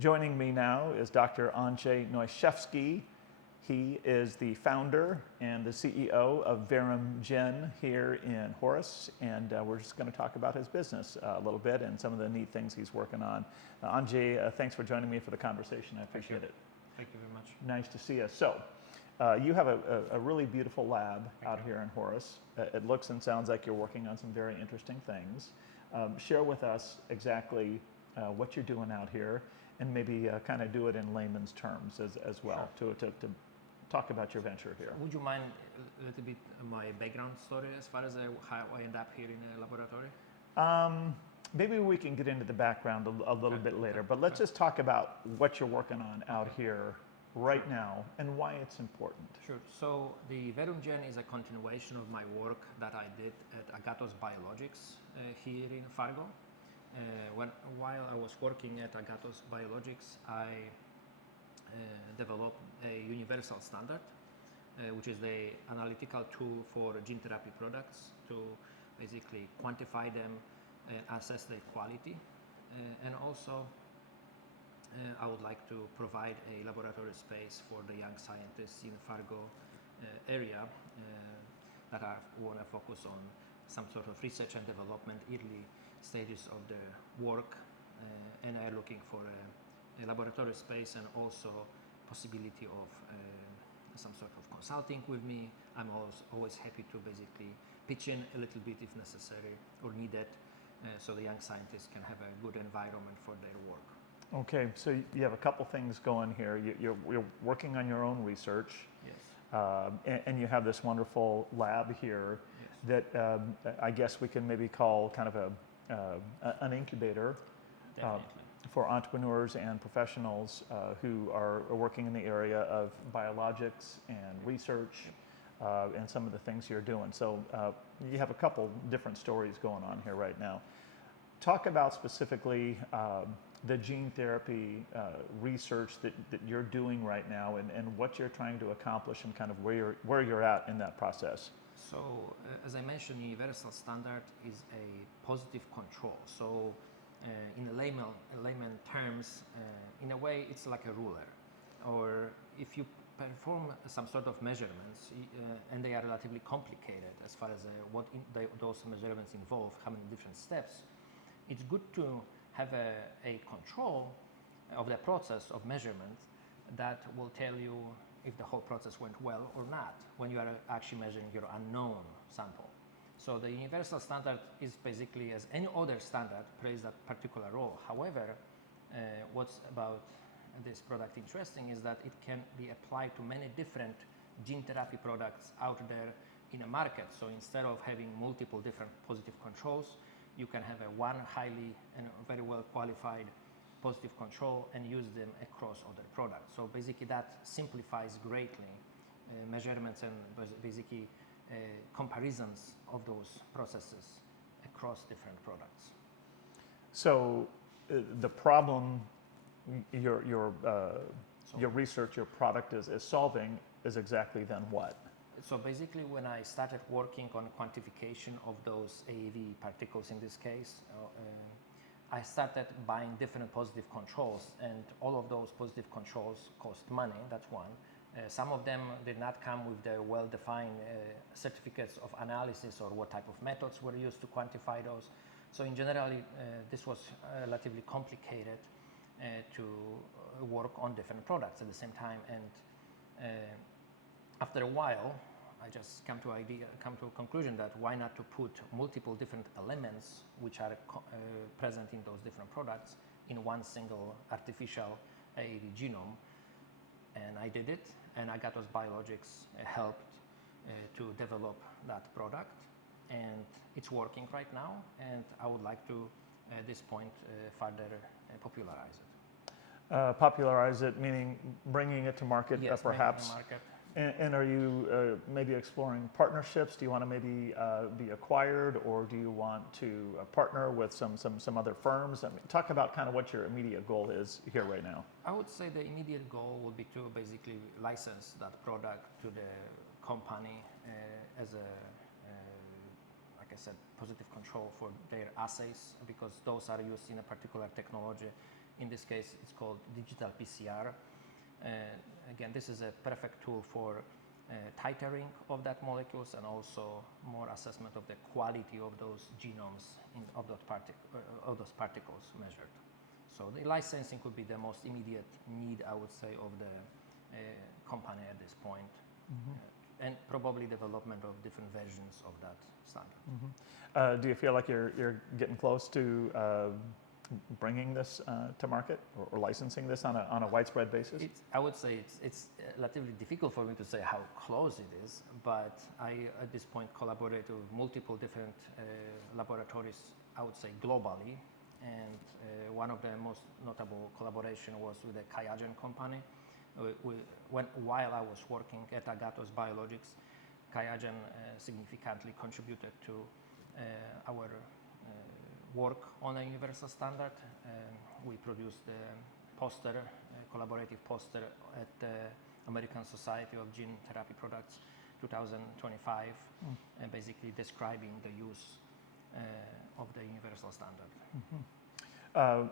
Joining me now is Dr. Andrzej Noyszewski. He is the founder and the CEO of Verum Gen here in Horace, and we're just going to talk about his business a little bit and some of the neat things he's working on. Andrzej, thanks for joining me for the conversation. I appreciate it. Thank you very much. Nice to see you. So, you have a really beautiful lab out here in Horace. It looks and sounds like you're working on some very interesting things. Share with us exactly what you're doing out here, and maybe kind of do it in layman's terms as well, Sure. to talk about your venture here. Would you mind a little bit my background story as far as how I end up here in a laboratory? Maybe we can get into the background a little bit later, but let's just talk about what you're working on out here right now and why it's important. Sure. So the Verum Gen is a continuation of my work that I did at Agathos Biologics here in Fargo. While I was working at Agathos Biologics, I developed a universal standard, which is the analytical tool for gene therapy products to basically quantify them and assess their quality. And also, I would like to provide a laboratory space for the young scientists in Fargo area that want to focus on some sort of research and development, early stages of their work, and are looking for a laboratory space and also possibility of some sort of consulting with me. I'm always happy to basically pitch in a little bit if necessary or needed, so the young scientists can have a good environment for their work. Okay, so you have a couple things going here. You're working on your own research. Yes. And you have this wonderful lab here. Yes. That I guess we can maybe call kind of an incubator for entrepreneurs and professionals who are working in the area of biologics and research and some of the things you're doing. So you have a couple different stories going on here right now. Talk about specifically the gene therapy research that you're doing right now and what you're trying to accomplish and kind of where you're at in that process. So, as I mentioned, universal standard is a positive control. So, in layman terms, in a way, it's like a ruler. Or if you perform some sort of measurements, and they are relatively complicated as far as those measurements involve, how many different steps, it's good to have a control of the process of measurement that will tell you if the whole process went well or not when you are actually measuring your unknown sample. So the universal standard is basically, as any other standard, plays that particular role. However, what's about this product interesting is that it can be applied to many different gene therapy products out there in a market. So instead of having multiple different positive controls, you can have one highly and very well qualified positive control and use them across other products. So basically that simplifies greatly measurements and basically comparisons of those processes across different products. So the problem your research, your product is solving is exactly then what? So basically, when I started working on quantification of those AAV particles in this case, I started buying different positive controls, and all of those positive controls cost money, that's one. Some of them did not come with the well-defined certificates of analysis or what type of methods were used to quantify those. So in general, this was relatively complicated to work on different products at the same time. And after a while, I just come to a conclusion that why not to put multiple different elements which are present in those different products in one single artificial AAV genome. And I did it, and Agathos Biologics helped to develop that product, and it's working right now, and I would like to, at this point, further popularize it. Popularize it, meaning bringing it to market, yes, perhaps? Market. And are you maybe exploring partnerships? Do you want to maybe be acquired, or do you want to partner with some other firms? I mean, talk about kind of what your immediate goal is here right now. I would say the immediate goal would be to basically license that product to the company as a, like I said, positive control for their assays, because those are used in a particular technology In this case, it's called digital PCR. Again, this is a perfect tool for titering of that molecules and also more assessment of the quality of those genomes of those particles measured. So the licensing could be the most immediate need, I would say, of the company at this point, and probably development of different versions of that standard. Do you feel like you're getting close to bringing this to market or licensing this on a widespread basis? I would say it's relatively difficult for me to say how close it is, but I at this point collaborate with multiple different laboratories, I would say globally, and one of the most notable collaboration was with the QIAGEN company. While I was working at Agathos Biologics, QIAGEN significantly contributed to our work on a universal standard. We produced a poster, a collaborative poster at the American Society of Gene Therapy Products 2025, and basically describing the use of the universal standard.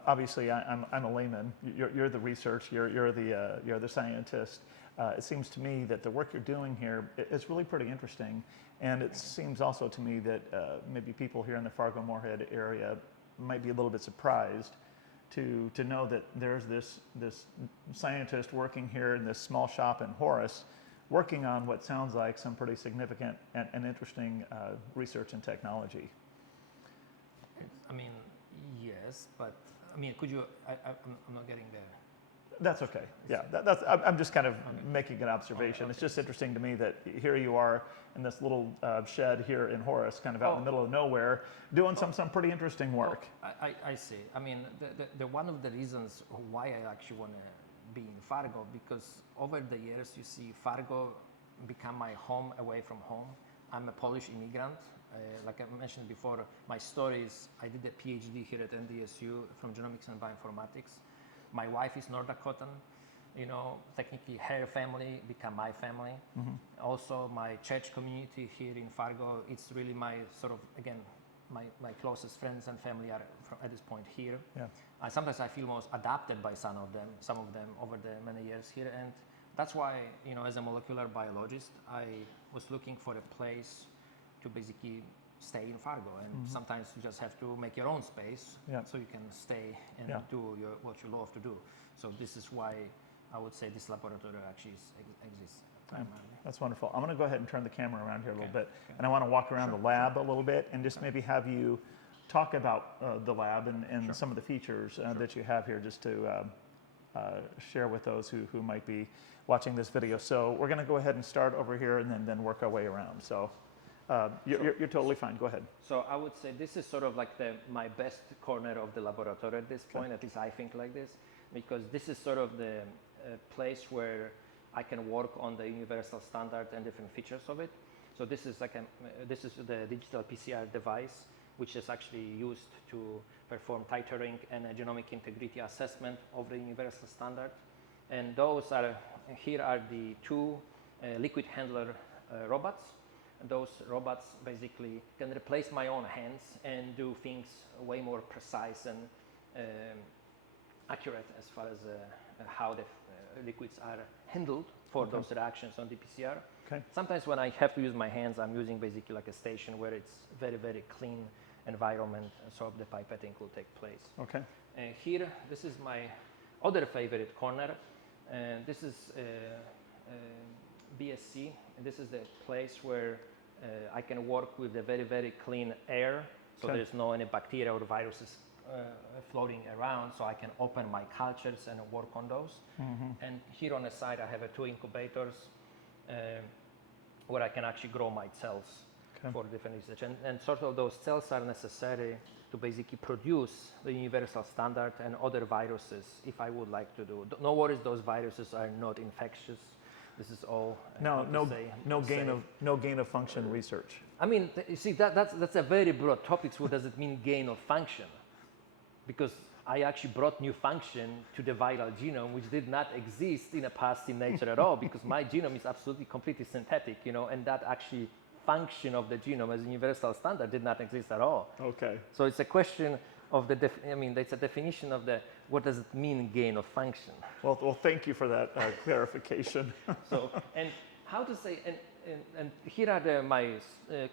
Obviously, I'm a layman. You're the research. You're the scientist. It seems to me that the work you're doing here is really pretty interesting, and it seems also to me that maybe people here in the Fargo-Moorhead area might be a little bit surprised to know that there's this scientist working here in this small shop in Horace, working on what sounds like some pretty significant and interesting research and technology. I mean, yes, but I mean, could you? I'm not getting there. That's okay. Yeah, I'm just kind of making an observation. Okay. It's just interesting to me that here you are in this little shed here in Horace, kind of out in the middle of nowhere, doing some pretty interesting work. I see. I mean, the one of the reasons why I actually want to be in Fargo, because over the years, you see, Fargo become my home away from home. I'm a Polish immigrant. Like I mentioned before, my story is I did a Ph.D. here at NDSU from genomics and bioinformatics. My wife is North Dakotan. You know, technically her family become my family. Also, my church community here in Fargo, it's really my sort of, again, my closest friends and family are at this point here. Yeah. Sometimes I feel most adopted by some of them over the many years here. And that's why, you know, as a molecular biologist, I was looking for a place to basically stay in Fargo, and sometimes you just have to make your own space so you can stay and do what you love to do. So this is why I would say this laboratory actually exists primarily. That's wonderful. I'm going to go ahead and turn the camera around here a little bit, and I want to walk around the lab a little bit and just maybe have you talk about the lab and some of the features that you have here, just to share with those who might be watching this video. So we're going to go ahead and start over here and then work our way around. So you're totally fine. Go ahead. So I would say this is sort of like my best corner of the laboratory at this point. At least I think like this, because this is sort of the place where I can work on the universal standard and different features of it. So this is like this is the digital PCR device, which is actually used to perform titering and a genomic integrity assessment of the universal standard. And those are here are the two liquid handler robots. Those robots basically can replace my own hands and do things way more precise and accurate as far as how the liquids are handled for those reactions on the PCR. Okay. Sometimes when I have to use my hands, I'm using basically like a station where it's very, very clean environment, so the pipetting will take place. Okay. Here, this is my other favorite corner. This is BSC, and this is the place where I can work with the very, very clean air, so there's no any bacteria or viruses floating around, so I can open my cultures and work on those. And here on the side, I have two incubators where I can actually grow my cells for different research. And sort of those cells are necessary to basically produce the universal standard and other viruses if I would like to do. No worries, those viruses are not infectious. This is all no gain of function research. I mean, you see, that's a very broad topic. What does it mean, gain of function? Because I actually brought new function to the viral genome, which did not exist in the past in nature at all, because my genome is absolutely completely synthetic, you know, and that actually function of the genome as a universal standard did not exist at all. Okay. So it's a question of it's a definition of the what does it mean, gain of function? Well, thank you for that clarification. So, and how to say, and here are my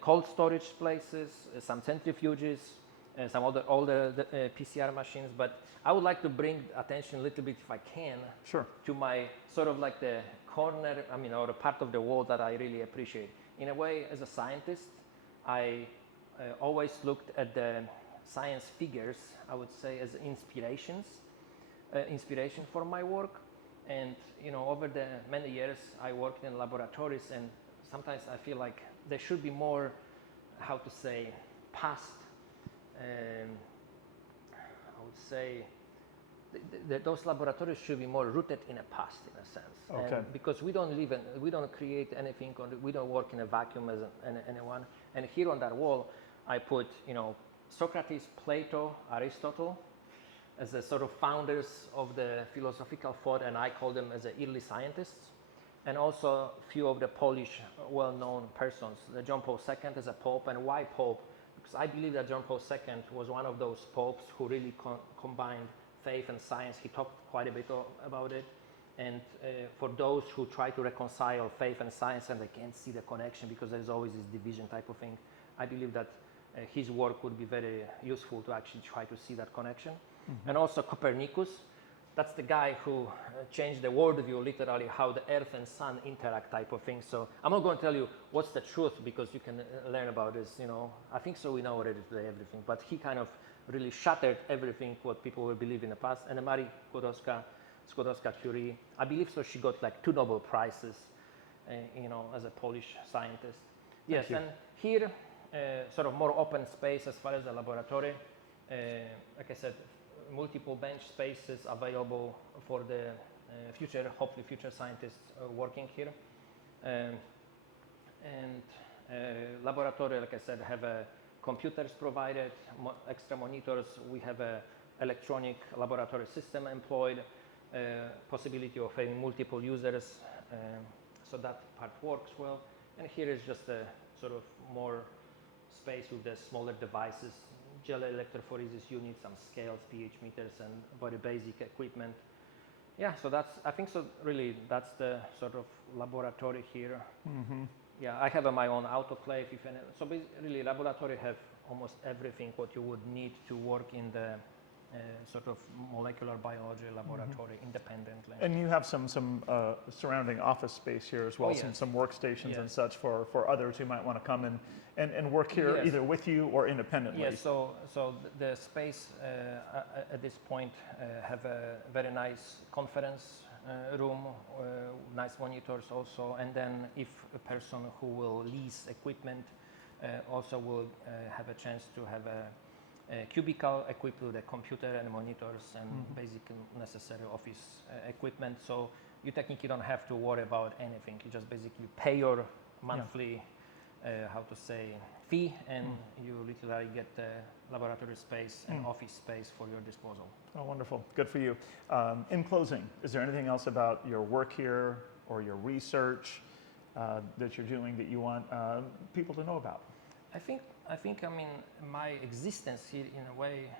cold storage places, some centrifuges, some other older PCR machines, but I would like to bring attention a little bit, if I can, Sure. to my sort of like the corner, or a part of the wall that I really appreciate. In a way, as a scientist, I always looked at the science figures, I would say, as inspiration for my work. And over the many years, I worked in laboratories, and sometimes I feel like there should be more, how to say, past. I would say those laboratories should be more rooted in the past, in a sense. Okay. And because we don't create anything, we don't work in a vacuum as anyone. And here on that wall, I put, Socrates, Plato, Aristotle, as the sort of founders of the philosophical thought, and I call them as the early scientists, and also a few of the Polish well-known persons, the John Paul II as a pope. And why pope? Because I believe that John Paul II was one of those popes who really combined faith and science. He talked quite a bit about it. And for those who try to reconcile faith and science and they can't see the connection because there's always this division type of thing, I believe that his work would be very useful to actually try to see that connection. Mm-hmm. And also Copernicus, that's the guy who changed the worldview, literally how the earth and sun interact type of thing. So I'm not going to tell you what's the truth because you can learn about this, I think so we know already today everything, but he kind of really shattered everything what people would believe in the past. And Marie Skłodowska-Curie, I believe so she got like 2 Nobel Prizes, as a Polish scientist. Yes, and here, sort of more open space as far as the laboratory. Like I said, multiple bench spaces available for the hopefully future scientists working here. And laboratory, like I said, have computers provided, extra monitors. We have a electronic laboratory system employed, possibility of having multiple users, so that part works well. And here is just a sort of more space with the smaller devices, gel electrophoresis units, some scales, pH meters, and very basic equipment. Yeah, so I think so really that's the sort of laboratory here. Mm-hmm. Yeah, I have my own autoclave. So really laboratory have almost everything what you would need to work in the sort of molecular biology laboratory independently. And you have some surrounding office space here as well, some workstations and such for others who might want to come and work here either with you or independently. Yes, so the space at this point have a very nice conference room, nice monitors also, and then if a person who will lease equipment also will have a chance to have a cubicle equipped with a computer and monitors and basic necessary office equipment. So you technically don't have to worry about anything. You just basically pay your monthly, fee, and you literally get the laboratory space and office space for your disposal. Oh, wonderful. Good for you. In closing, is there anything else about your work here or your research that you're doing that you want people to know about? I think my existence here in a way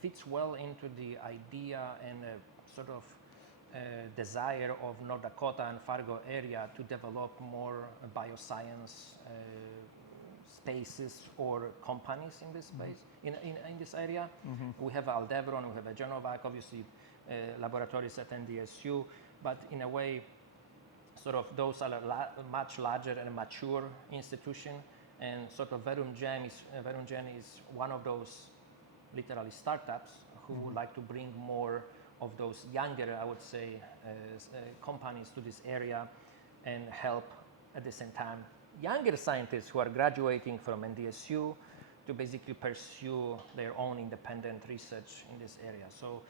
fits well into the idea and sort of desire of North Dakota and Fargo area to develop more bioscience spaces or companies in this space, in this area. We have Aldevron, we have a Genovac, obviously laboratories at NDSU, but in a way sort of those are much larger and mature institution. And sort of Verum Gen is one of those literally startups who would like to bring more of those younger, I would say, companies to this area and help at the same time younger scientists who are graduating from NDSU to basically pursue their own independent research in this area. So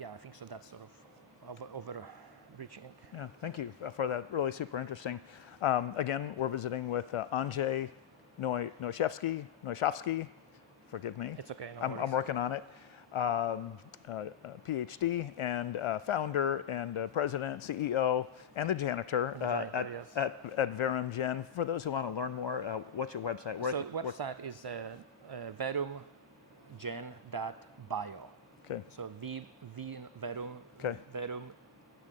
I think so that's sort of overreaching. Yeah, thank you for that. Really super interesting. Again, we're visiting with Andrzej Noyszewski. Forgive me. It's okay. No I'm working on it. Ph.D. and founder and president, CEO, and the janitor at Verum Gen. For those who want to learn more, what's your website? Website is verumgen.bio. Okay. So Verum, Okay. Verum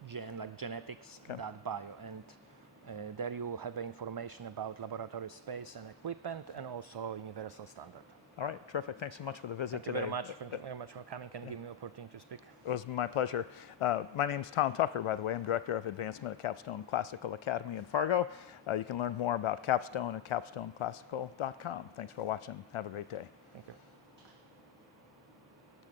Gen, like genetics, Okay. .bio. And there you have information about laboratory space and equipment and also universal standard. All right, terrific. Thanks so much for the visit Thank you today. very much for coming and giving me the opportunity to speak. It was my pleasure. My name's Tom Tucker, by the way. I'm Director of Advancement at Capstone Classical Academy in Fargo. You can learn more about Capstone at capstoneclassical.com. Thanks for watching. Have a great day. Thank you.